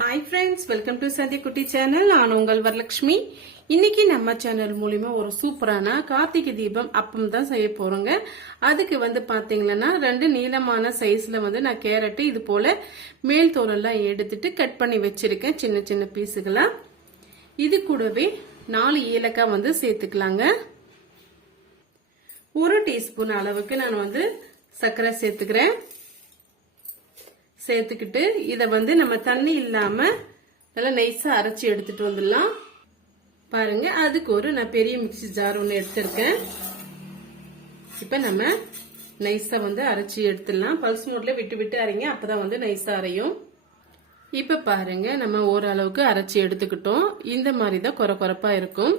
Hi friends welcome to சந்தி குட்டி channel நான் உங்கள் வரலட்சுமி. இன்னைக்கு நம்ம சேனல் மூலிமா ஒரு சூப்பரான கார்த்திகை தீபம் அப்பம் தான் செய்ய போறோங்க. அதுக்கு வந்து பாத்தீங்கன்னா ரெண்டு நீளமான சைஸ்ல வந்து நான் கேரட்டு இது போல மேல் தோலெல்லாம் எடுத்துட்டு கட் பண்ணி வச்சிருக்கேன் சின்ன சின்ன பீஸுகளா. இது கூடவே நாலு ஏலக்காய் வந்து சேர்த்துக்கலாங்க. ஒரு டீஸ்பூன் அளவுக்கு நான் வந்து சர்க்கரை சேர்த்துக்கிறேன். சேர்த்துக்கிட்டு இதை வந்து நம்ம தண்ணி இல்லாம நல்லா நைஸா அரைச்சி எடுத்துட்டு வந்துடலாம். பாருங்க அதுக்கு ஒரு நான் பெரிய மிக்சி ஜார் ஒன்று எடுத்திருக்கேன். இப்ப நம்ம நைஸா வந்து அரைச்சி எடுத்துடலாம். பல்ஸ் மோட்ல விட்டு விட்டு அரைங்க அப்பதான் வந்து நைஸா அரையும். இப்ப பாருங்க நம்ம ஓரளவுக்கு அரைச்சி எடுத்துக்கிட்டோம். இந்த மாதிரி தான் குறை குறைப்பா இருக்கும்.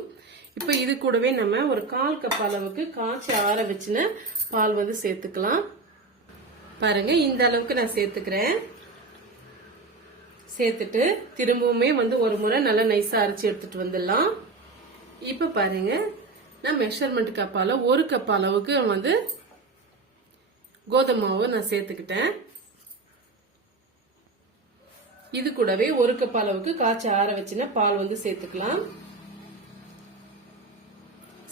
இப்ப இது கூடவே நம்ம ஒரு கால் கப் அளவுக்கு காய்ச்சி ஆற வச்சுன பால் வந்து சேர்த்துக்கலாம். பாருங்க இந்த அளவுக்கு நான் சேர்த்துக்கிறேன். சேர்த்துட்டு திரும்பவுமே வந்து ஒரு முறை நல்லா நைஸா அரைச்சி எடுத்துட்டு வந்துடலாம். இப்ப பாருங்க நான் மெஷர்மெண்ட் கப்பால ஒரு கப் அளவுக்கு வந்து கோதுமை மாவு நான் சேர்த்துக்கிட்டேன். இது கூடவே ஒரு கப் அளவுக்கு காய்ச்சி ஆற வச்சுன பால் வந்து சேர்த்துக்கலாம்.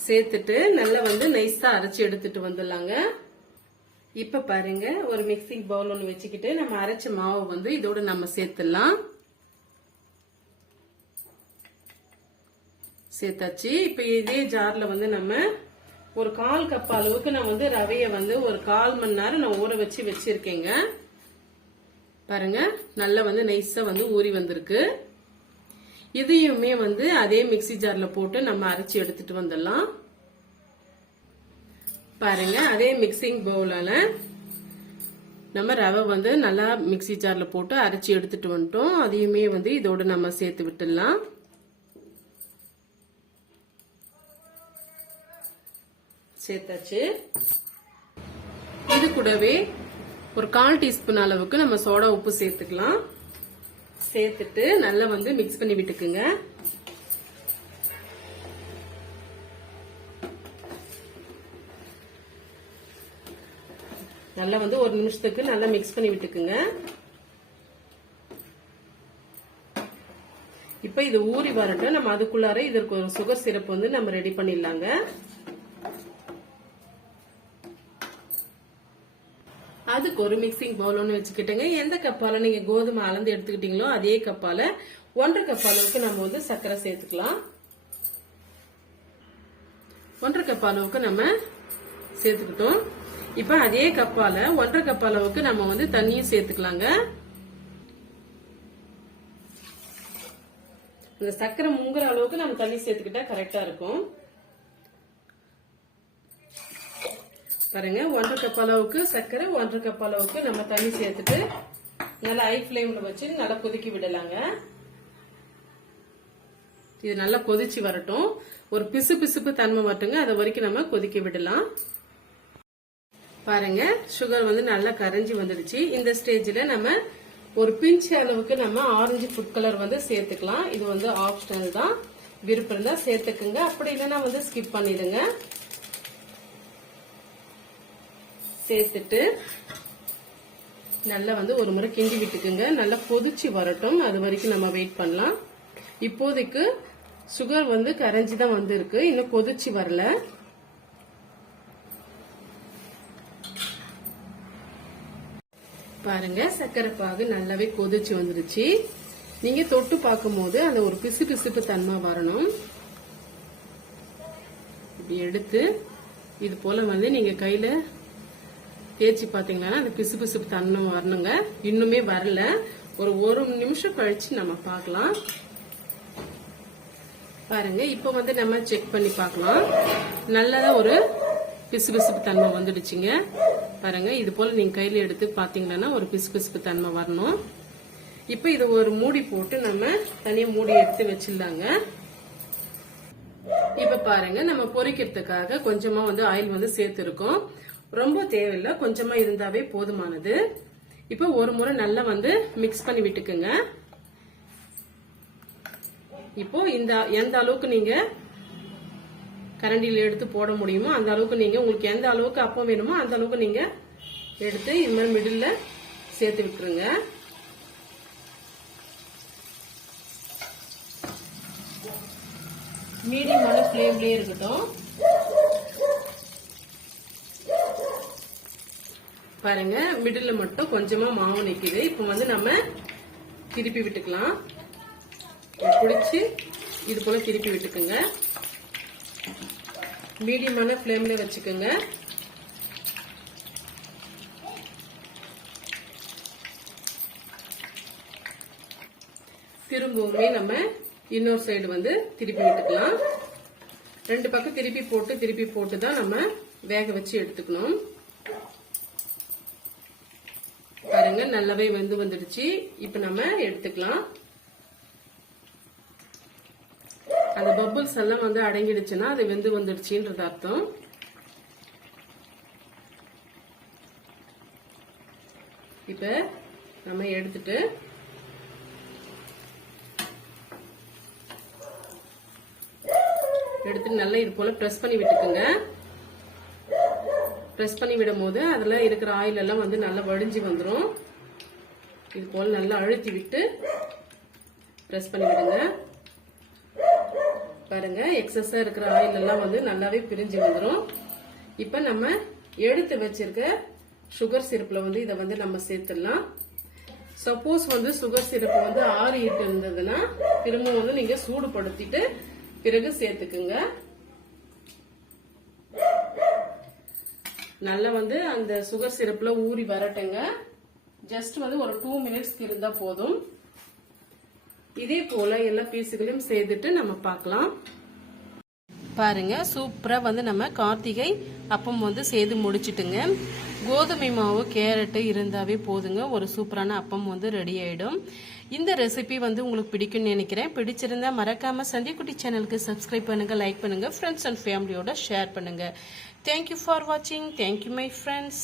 சேர்த்துட்டு நல்லா வந்து நைஸா அரைச்சி எடுத்துட்டு வந்துடலாங்க. இப்ப பாருங்க ஒரு மிக்சிங் பவுல் ஒன்று வச்சுக்கிட்டு நம்ம அரைச்ச மாவு வந்து இதோட நம்ம சேர்த்துடலாம். சேர்த்தாச்சு. இப்ப இதே ஜார்ல வந்து நம்ம ஒரு கால் கப் அளவுக்கு நான் வந்து ரவைய வந்து ஒரு கால் மணி நேரம் நான் ஊற வச்சு வச்சிருக்கேங்க. பாருங்க நல்லா வந்து நைஸா வந்து ஊறி வந்திருக்கு. இதையுமே வந்து அதே மிக்சி ஜார்ல போட்டு நம்ம அரைச்சி எடுத்துட்டு வந்துடலாம். பாருங்க அதே மிக்சிங் பவுலால நம்ம ரவை வந்து நல்லா மிக்சி ஜார்ல போட்டு அரைச்சி எடுத்துட்டு வந்துட்டோம். அதையுமே வந்து இதோட நம்ம சேர்த்து விட்டுடலாம். சேர்த்தாச்சு. இது கூடவே ஒரு கால் டீஸ்பூன் அளவுக்கு நம்ம சோடா உப்பு சேர்த்துக்கலாம். சேர்த்துட்டு நல்லா வந்து மிக்ஸ் பண்ணி விட்டுக்குங்க. நல்லா வந்து ஒரு நிமிஷத்துக்கு நல்லா மிக்ஸ் பண்ணி விட்டுக்குங்க. இப்ப இது ஊறி வரட்டும். நம்ம அதுக்குள்ளார இதற்கு ஒரு சுகர் சிரப் வந்து நம்ம ரெடி பண்ணிடலாங்க. அதுக்கு ஒரு மிக்சிங் பவுல் ஒன்று வச்சுக்கிட்டுங்க. எந்த கப்பால நீங்க கோதுமை அளந்து எடுத்துக்கிட்டீங்களோ அதே கப்பால ஒன்றரை கப் அளவுக்கு நம்ம வந்து சர்க்கரை சேர்த்துக்கலாம். ஒன்றரை கப் அளவுக்கு நம்ம சேர்த்துக்கிட்டோம். இப்ப அதே கப்பால ஒன்றரை கப் அளவுக்கு நம்ம வந்து தண்ணியும் சேர்த்துக்கலாங்க. இந்த சர்க்கரை முங்குற அளவுக்கு நம்ம தண்ணி சேர்த்துக்கிட்டா கரெக்டா இருக்கும். பாருங்க ஒன்றரை கப் அளவுக்கு சர்க்கரை ஒன்றரை கப் அளவுக்கு நம்ம தண்ணி சேர்த்துட்டு நல்லா ஹை ஃபிளேம்ல வச்சு நல்லா கொதிக்கி விடலாங்க. இது நல்லா கொதிச்சு வரட்டும். ஒரு பிசு பிசுப்பு தன்மை மட்டுங்க அது வரைக்கும் நம்ம கொதிக்க விடலாம். பாருங்க சுகர் வந்து நல்லா கரைஞ்சி வந்துடுச்சு. இந்த ஸ்டேஜ்ல நம்ம ஒரு பிஞ்ச் அளவுக்கு நம்ம ஆரஞ்சு ஃபுட் கலர் வந்து சேர்த்துக்கலாம். இது வந்து ஆப்ஷனல் தான். விருப்பம் இருந்தா சேர்த்துக்குங்க. அப்படி இல்லைன்னா வந்து ஸ்கிப் பண்ணிடுங்க. சேர்த்துட்டு நல்லா வந்து ஒரு முறை கிண்டி விட்டுக்குங்க. நல்லா கொதிச்சு வரட்டும். அது வரைக்கும் நம்ம வெயிட் பண்ணலாம். இப்போதைக்கு சுகர் வந்து கரைஞ்சி தான் வந்திருக்கு. இன்னும் கொதிச்சு வரல. பாருங்க சர்க்கரை பாகு நல்லாவே கொதிச்சு வந்துருச்சு. நீங்க தொட்டு பார்க்கும் போது அந்த ஒரு பிசு பிசுப்பு தன்மை வரணும். இப்படி எடுத்து இது போல வந்து நீங்க கையில தேய்ச்சி பாத்தீங்கன்னா அந்த பிசு பிசுப்பு தன்மை வரணுங்க. இன்னுமே வரல. ஒரு ஒரு நிமிஷம் கழிச்சு நம்ம பார்க்கலாம். பாருங்க இப்ப வந்து நம்ம செக் பண்ணி பார்க்கலாம். நல்லதா ஒரு பிசு பிசுப்பு தன்மை வந்துடுச்சுங்க. பாருங்க. இது போல நீங்க கையில எடுத்து பாத்தீங்கன்னா ஒரு பிசு பிசுக்கு தன்மை வரணும். இப்ப இது ஒரு மூடி போட்டு நம்ம தனியா மூடி எடுத்து வச்சிடலாங்க. இப்ப பாருங்க நம்ம பொரிக்கிறதுக்காக கொஞ்சமா வந்து ஆயில் வந்து சேர்த்துருக்கோம். ரொம்ப தேவையில்லை கொஞ்சமா இருந்தாவே போதுமானது. இப்ப ஒரு முறை நல்லா வந்து மிக்ஸ் பண்ணி விட்டுக்குங்க. இப்போ இந்த எந்த அளவுக்கு நீங்க கரண்டியில் எடுத்து போட முடியுமோ? அந்த அளவுக்கு நீங்கள் உங்களுக்கு எந்த அளவுக்கு அப்பம் வேணுமோ அந்த அளவுக்கு நீங்கள் எடுத்து இது மாதிரி மிடில் சேர்த்து விட்டுருங்க. மீடியமான ஃப்ளேம்லேயே இருக்கட்டும். பாருங்க மிடில் மட்டும் கொஞ்சமாக மாவு நிற்கிது இப்போ வந்து நம்ம திருப்பி விட்டுக்கலாம். பிடிச்சி இது போல திருப்பி விட்டுக்குங்க. மீடியமான ஃப்ளேமில் வச்சுக்கோங்க. திரும்பவுமே நம்ம இன்னொரு சைடு வந்து திருப்பி விட்டுக்கலாம். ரெண்டு பக்கம் திருப்பி போட்டு திருப்பி போட்டு தான் நம்ம வேக வச்சு எடுத்துக்கணும். பாருங்க நல்லாவே வெந்து வந்துடுச்சு. இப்ப நம்ம எடுத்துக்கலாம். அந்த பபுள்ஸ் எல்லாம் வந்து அடங்கிடுச்சுன்னா அது வெந்து வந்துடுச்சுன்றது அர்த்தம். இப்ப நம்ம எடுத்துட்டு எடுத்து நல்லா இது போல ப்ரெஸ் பண்ணி விட்டுக்குங்க. ப்ரெஸ் பண்ணி விடும் போது அதில் இருக்கிற ஆயில் எல்லாம் வந்து நல்லா வடிஞ்சு வந்துடும் இது போல நல்லா அழுத்தி விட்டு ப்ரெஸ் பண்ணி விடுங்க. பாருங்க எக்ஸஸா இருக்கிற ஆயில் எல்லாம் வந்து நல்லாவே பிரிஞ்சு வந்துடும் இப்ப நம்ம எடுத்து வச்சிருக்க சுகர் சிரப்ல வந்து இதை வந்து நம்ம சேர்த்துடலாம். சப்போஸ் வந்து சுகர் சிரப் வந்து ஆறிட்டு இருந்ததுன்னா திரும்ப வந்து நீங்க சூடுபடுத்திட்டு பிறகு சேர்த்துக்குங்க. நல்லா வந்து அந்த சுகர் சிரப்ல ஊறி வரட்டுங்க. ஜஸ்ட் வந்து ஒரு டூ மினிட்ஸ்க்கு இருந்தா போதும். இதே போல எல்லா பீஸுகளையும் சேர்த்துட்டு நம்ம பார்க்கலாம். பாருங்க சூப்பரா வந்து நம்ம கார்த்திகை அப்பம் வந்து செய்து முடிச்சிட்டுங்க. கோதுமை மாவு கேரட்டு இருந்தாவே போதுங்க. ஒரு சூப்பரான அப்பம் வந்து ரெடி ஆயிடும். இந்த ரெசிபி வந்து உங்களுக்கு பிடிக்கும்னு நினைக்கிறேன். பிடிச்சிருந்தா மறக்காம சந்திக்குட்டி சேனலுக்கு சப்ஸ்கிரைப் பண்ணுங்க லைக் பண்ணுங்க ஃப்ரெண்ட்ஸ் அண்ட் ஃபேமிலியோட ஷேர் பண்ணுங்க. தேங்க்யூ ஃபார் வாட்சிங் தேங்க்யூ மை ஃப்ரெண்ட்ஸ்